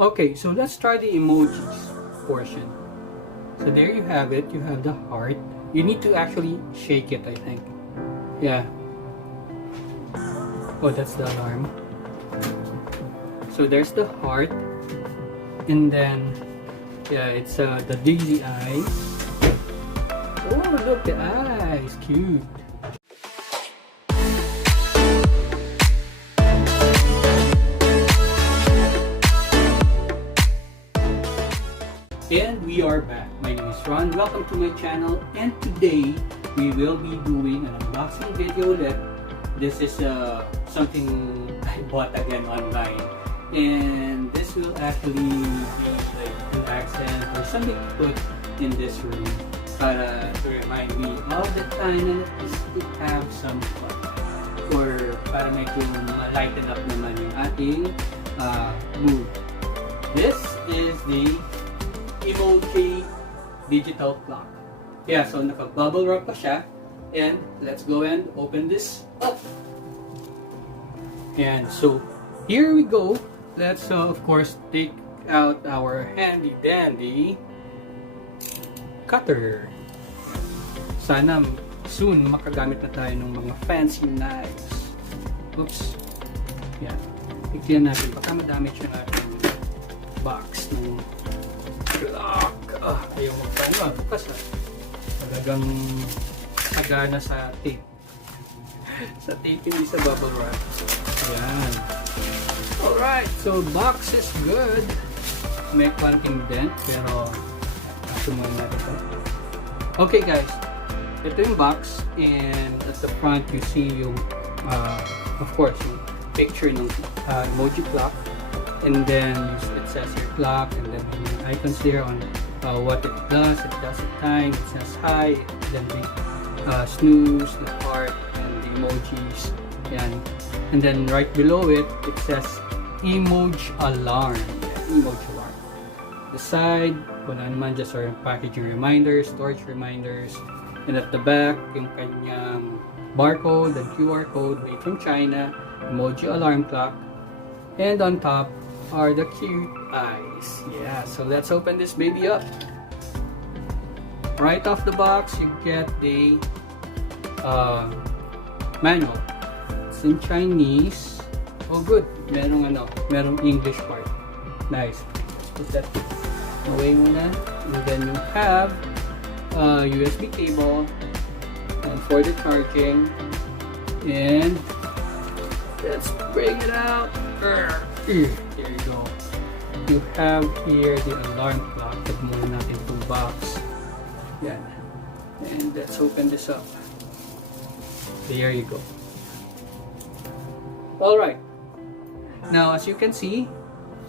Okay, so let's try the emojis portion. So there you have it. You have the heart. You need to actually shake it, I think. Yeah. Oh, that's the alarm. So there's the heart. And then, yeah, it's the daisy eyes. Oh, look, the eyes. Cute. And we are back. My name is Ron. Welcome to my channel. And today we will be doing an unboxing video. This is something I bought again online, and this will actually be like an accent or something to put in this room to remind me of the time and to have some fun, or para medyo lighten up naman yung ating mood. This is the Emoji digital clock. Yeah, so naka-bubble wrap pa siya. And let's go and open this up. And so here we go. Let's of course take out our handy dandy cutter. Sana soon makagamit na tayo ng mga fancy knives. Oops. Yeah. Tignan natin. Baka madamage yung ating box ng clock. Ayaw magpaano. Bukas talagang agana sa tape. Sa tape, hindi sa bubble wrap. Ayan. Alright, so box is good. May konting dent, pero sumuhin natin ito. Okay guys, ito yung box, and at the front you see yung of course yung picture ng emoji clock, and then it says your clock, and then yung icons there on what it does the time, it says hi, then the snooze, the heart, and the emojis. Yan. And then right below it, it says Emoji Alarm. Emoji Alarm. The side, wala naman, just our packaging reminders, storage reminders. And at the back, yung kanyang barcode and QR code made from China, Emoji Alarm Clock. And on top are the cute eyes. Yeah, so let's open this baby up. Right off the box, you get the manual. It's in Chinese. Oh good, merong English part. Nice. Let's put that away muna. And then you have a USB cable and for the charging. And let's bring it out. There you go. You have here the alarm clock. Pag muna natin itong box. Yan. And let's open this up. There you go. Alright. Now, as you can see,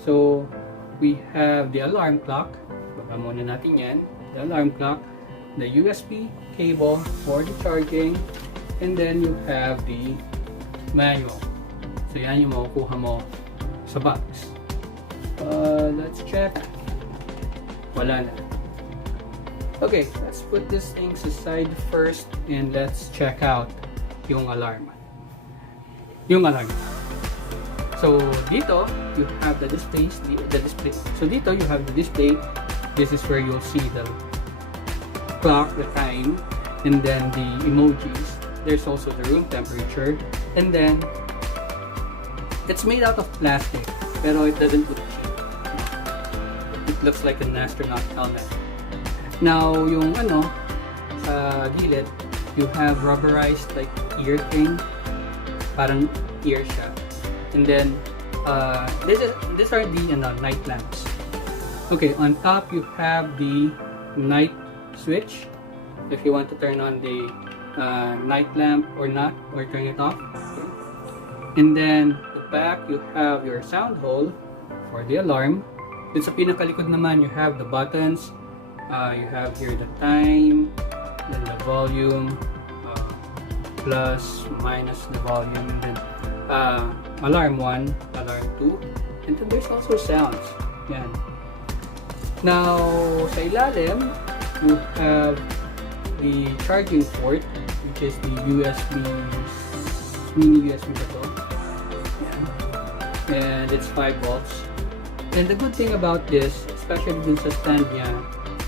so we have the alarm clock. Baba muna natin yan. The alarm clock, the USB cable for the charging, and then you have the manual. So yan yung makukuha mo sa box. Let's check. Wala na. Okay, let's put these things aside first and let's check out yung alarm. So dito you have the display. So dito you have the display. This is where you'll see the clock, the time, and then the emojis. There's also the room temperature, and then it's made out of plastic, pero it doesn't look cheap. It looks like an astronaut helmet. Now, yung sa gilid, you have rubberized like ear thing, parang ear siya. And then, these are the night lamps. Okay, on top you have the night switch, if you want to turn on the night lamp or not, or turn it off. Okay. And then, the back you have your sound hole for the alarm. Dun sa pinakalikod naman, you have the buttons. You have here the time, then the volume, plus, minus the volume, and then alarm 1, alarm 2, and then there's also sounds. Yan. Now, sa ilalim, you have the charging port, which is the mini USB ba to? Yan. And it's 5 volts. And the good thing about this, especially dun sa stand niya,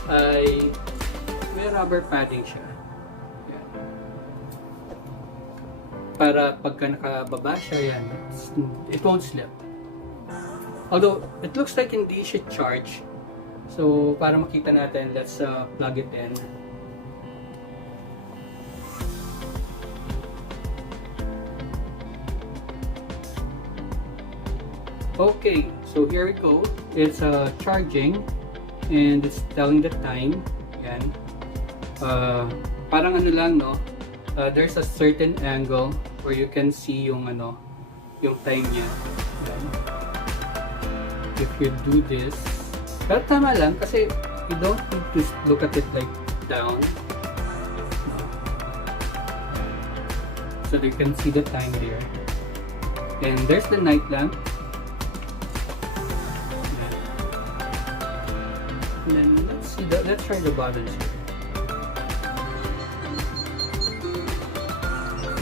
ay may rubber padding siya. Yan. Para pagka nakababa siya, yan, it won't slip. Although, it looks like hindi siya charge. So, para makita natin, let's plug it in. Okay, so here we go. It's charging and it's telling the time. Yan. Parang ano lang, no? There's a certain angle where you can see yung ano, yung time niya. Yan. If you do this, pero tama lang kasi you don't need to look at it like down. No. So you can see the time there. And there's the night lamp. And then let's see let's try the buttons here.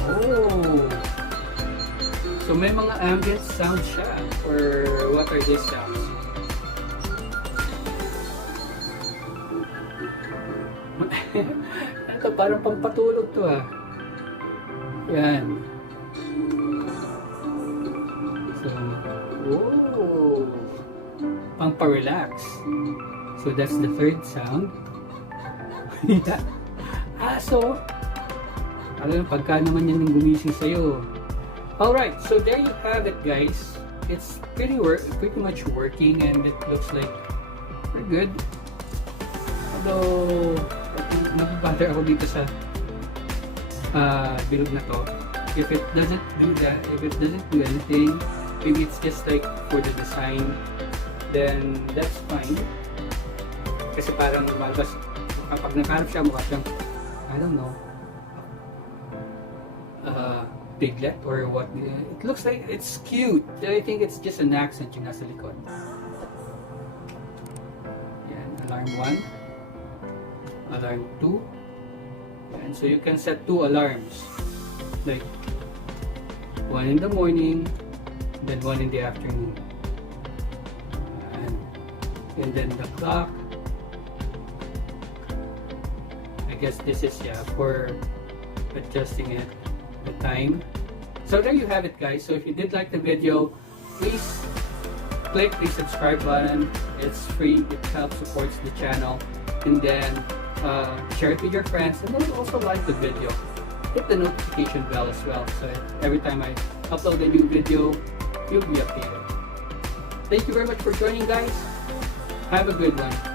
Oh! So may mga ambient sounds siya. Or what are these sounds? Ito parang pampatulog to ah. Yan. So, oh! Pampa-relax. So that's the third sound. Yeah. So alam mo, pagka naman yan yung gumising sa'yo. Alright, so there you have it guys. It's pretty much working and it looks like we're good. Although, nabibother ako dito sa bilog na to. If it doesn't do that, if it doesn't do anything, maybe it's just like for the design, then that's fine. Kasi parang malabas, kapag nakaharap siya, mukha siyang, I don't know, piglet or what. It looks like it's cute. I think it's just an accent yung nasa likod. Yan, alarm 1, alarm 2. Yan, so you can set 2 alarms. Like, 1 in the morning, then 1 in the afternoon. And then the clock, I guess this is for adjusting it, the time. So there you have it guys. So if you did like the video, please click the subscribe button. It's free, it helps supports the channel. And then share it with your friends, and then also like the video. Hit the notification bell as well, so every time I upload a new video, you'll be updated. Thank you very much for joining guys. Have a good one.